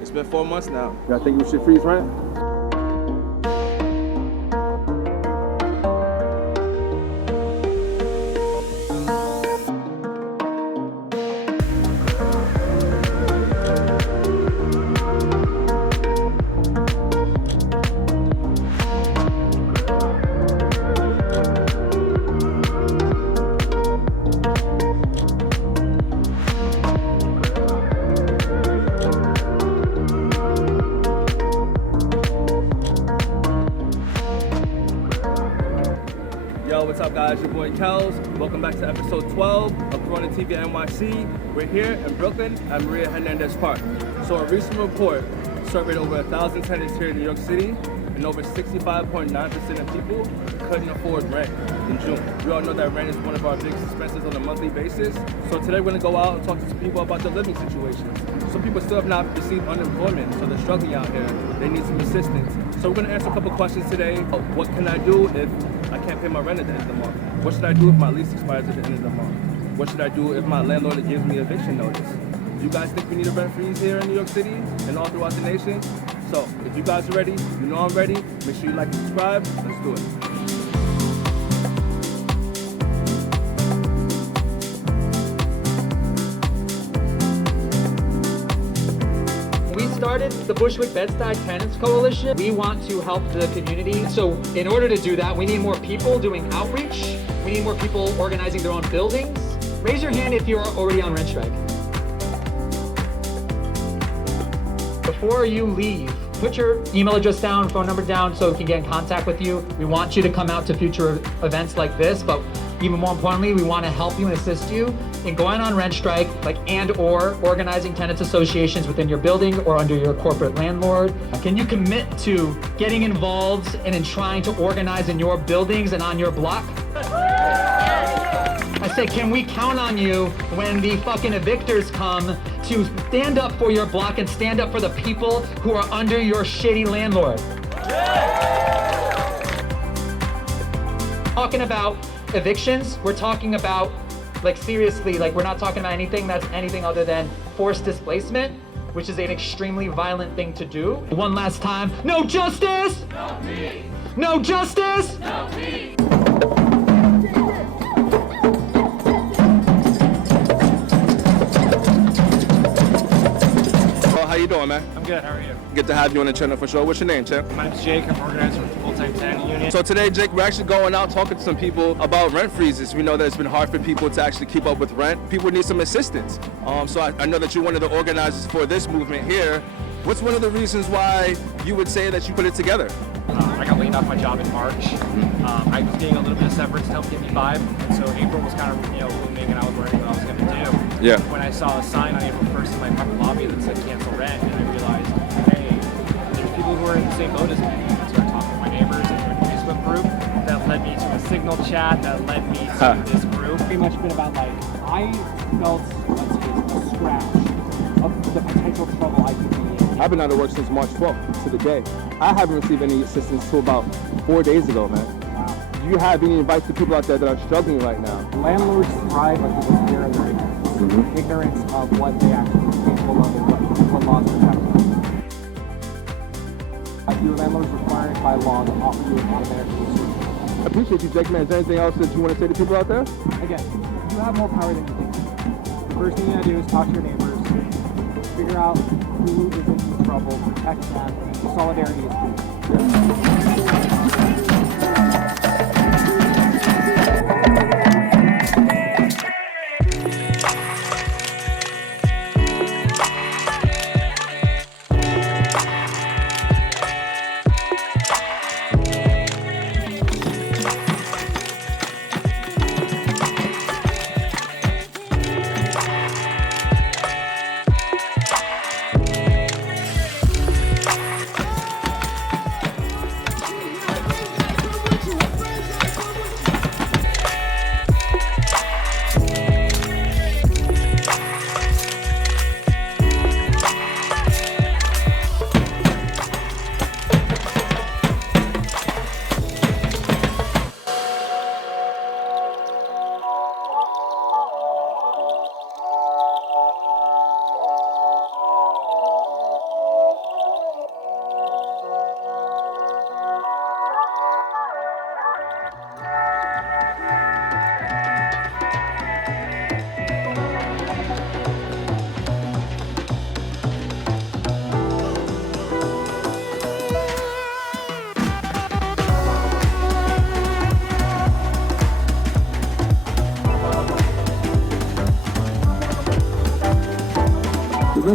It's been 4 months now. Y'all think we should freeze rent? Yo, what's up guys? Your boy Kels. Welcome back to episode 12 of Corona TV NYC. We're here in Brooklyn at Maria Hernandez Park. So a recent report surveyed over 1,000 tenants here in New York City, and over 65.9% of people couldn't afford rent in June. We all know that rent is one of our biggest expenses on a monthly basis. So today we're gonna go out and talk to some people about their living situations. Some people still have not received unemployment, so they're struggling out here. They need some assistance. So we're gonna answer a couple questions today. What can I do if I can't pay my rent at the end of the month? What should I do if my lease expires at the end of the month? What should I do if my landlord gives me eviction notice? Do you guys think we need a rent freeze here in New York City and all throughout the nation? So if you guys are ready, you know I'm ready. Make sure you like and subscribe. Let's do it. Started the Bushwick Bedstuy Tenants Coalition. We want to help the community. So in order to do that, we need more people doing outreach. We need more people organizing their own buildings. Raise your hand if you're already on rent strike. Before you leave, put your email address down, phone number down so we can get in contact with you. We want you to come out to future events like this, but even more importantly, we want to help you and assist you in going on rent strike, and/or organizing tenants associations within your building or under your corporate landlord. Can you commit to getting involved and in trying to organize in your buildings and on your block? I say, can we count on you when the fucking evictors come to stand up for your block and stand up for the people who are under your shitty landlord? Talking about evictions, we're talking about, seriously, we're not talking about anything that's anything other than forced displacement, which is an extremely violent thing to do. One last time, no justice! No peace! No justice! No peace! How you doing, man? I'm good, how are you? Good to have you on the channel for sure. What's your name, champ? My name's Jake, I'm organizer with the Full-Time Tenant Union. So today, Jake, we're actually going out talking to some people about rent freezes. We know that it's been hard for people to actually keep up with rent. People need some assistance. So I know that you're one of the organizers for this movement here. What's one of the reasons why you would say that you put it together? I got laid off my job in March. I was getting a little bit of severance to help get me by, and so April was kind of, looming, and I was wondering what I was going to do. Yeah. When I saw a sign on April 1st in my apartment lobby that said cancel rent, and I realized, hey, there's people who are in the same boat as me. I started talking to my neighbors and a Facebook group that led me to a Signal chat that led me to this group. Pretty much been about I felt, a scratch of the potential trouble I could be in. I've been out of work since March 12th to the day. I haven't received any assistance until about 4 days ago, man. Wow. Do you have any advice to people out there that are struggling right now? Landlords thrive on people's fear and their ignorance. Ignorance of what they actually capable of and what laws protect them. Your landlord's required by law to offer you an automatic lease. I appreciate you, Jake, man. Is there anything else that you want to say to people out there? Again, you have more power than you think. The first thing you gotta do is talk to your neighbors, figure out who is in trouble, protect them. Solidarity is key.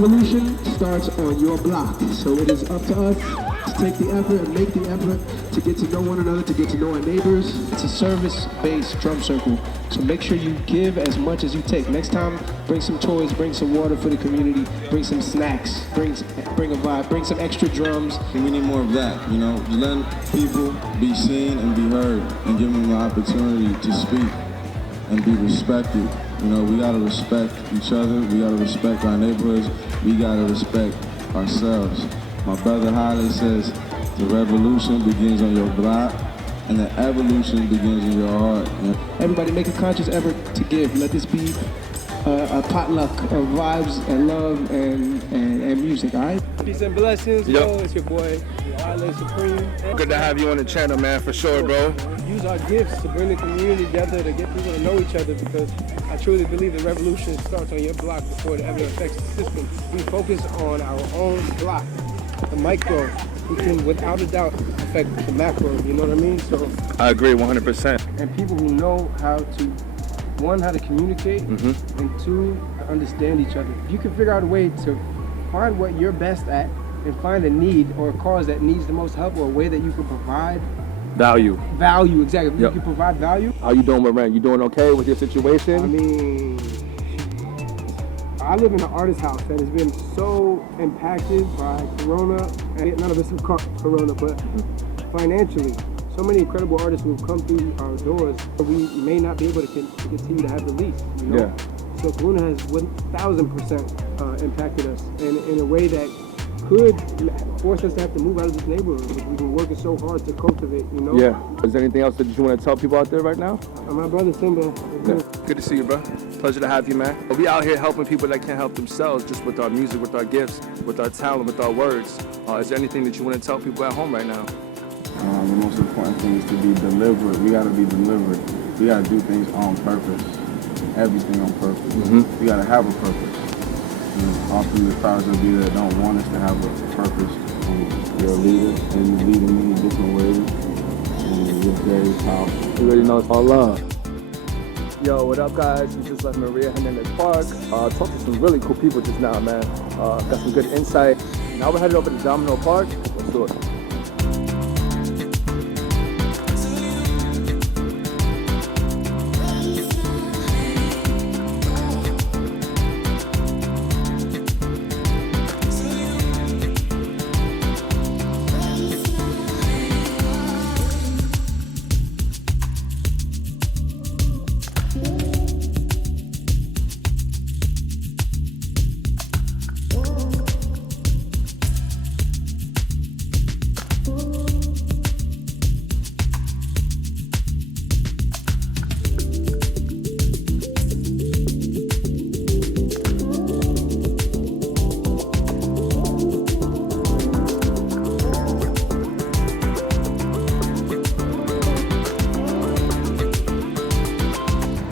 revolution starts on your block. So it is up to us to take the effort and make the effort to get to know one another, to get to know our neighbors. It's a service-based drum circle. So make sure you give as much as you take. Next time, bring some toys, bring some water for the community, bring some snacks, bring a vibe, bring some extra drums. We need more of that, you know, letting people be seen and be heard and give them the opportunity to speak and be respected. You know, we gotta respect each other, we gotta respect our neighborhoods, we gotta respect ourselves. My brother Holly says, the revolution begins on your block and the evolution begins in your heart. Everybody make a conscious effort to give. Let this be a potluck of vibes and love and music, all right? Peace and blessings, yo. It's your boy, Island Supreme. Good to have you on the channel, man, for sure, bro. Use our gifts to bring the community together, to get people to know each other, because I truly believe the revolution starts on your block before it ever affects the system. We focus on our own block, the micro. We can, without a doubt, affect the macro, you know what I mean? So I agree 100%. And people who know how to, one, how to communicate, and two, understand each other. If you can figure out a way to find what you're best at and find a need or a cause that needs the most help, or a way that you can provide Value, exactly. If you can provide value. How you doing with rent? You doing okay with your situation? I mean, I live in an artist house that has been so impacted by Corona, and none of us have caught Corona, but financially, so many incredible artists who have come through our doors, we may not be able to continue to have the lease, you know? Yeah. So Corona has 1,000% impacted us in a way that could force us to have to move out of this neighborhood. We've been working so hard to cultivate, you know? Yeah. Is there anything else that you want to tell people out there right now? My brother Simba. Yeah. Good to see you, bro. Pleasure to have you, man. We out here helping people that can't help themselves, just with our music, with our gifts, with our talent, with our words. Is there anything that you want to tell people at home right now? The most important thing is to be deliberate. We gotta be deliberate. We gotta do things on purpose. Everything on purpose. We gotta have a purpose. Often the powers that be that don't want us to have a purpose. You're a leader, and you lead in many different ways. And you're very powerful. You already know it's all love. Yo, what up, guys? We just left Maria Hernandez Park. Talked to some really cool people just now, man. Got some good insight. Now we're headed over to Domino Park. Let's do it.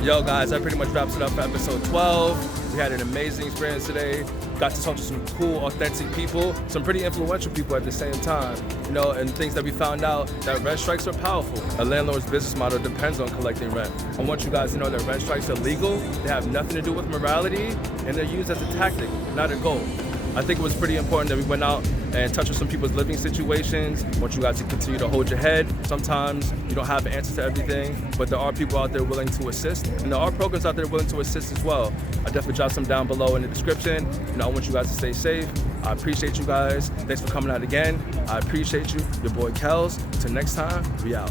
Yo guys, that pretty much wraps it up for episode 12. We had an amazing experience today. Got to talk to some cool, authentic people, some pretty influential people at the same time. You know, and things that we found out, that rent strikes are powerful. A landlord's business model depends on collecting rent. I want you guys to know that rent strikes are legal. They have nothing to do with morality, and they're used as a tactic, not a goal. I think it was pretty important that we went out and touched on some people's living situations. I want you guys to continue to hold your head. Sometimes you don't have answers to everything, but there are people out there willing to assist, and there are programs out there willing to assist as well. I definitely drop some down below in the description. You know, I want you guys to stay safe. I appreciate you guys. Thanks for coming out again. I appreciate you. Your boy Kels. Till next time, we out.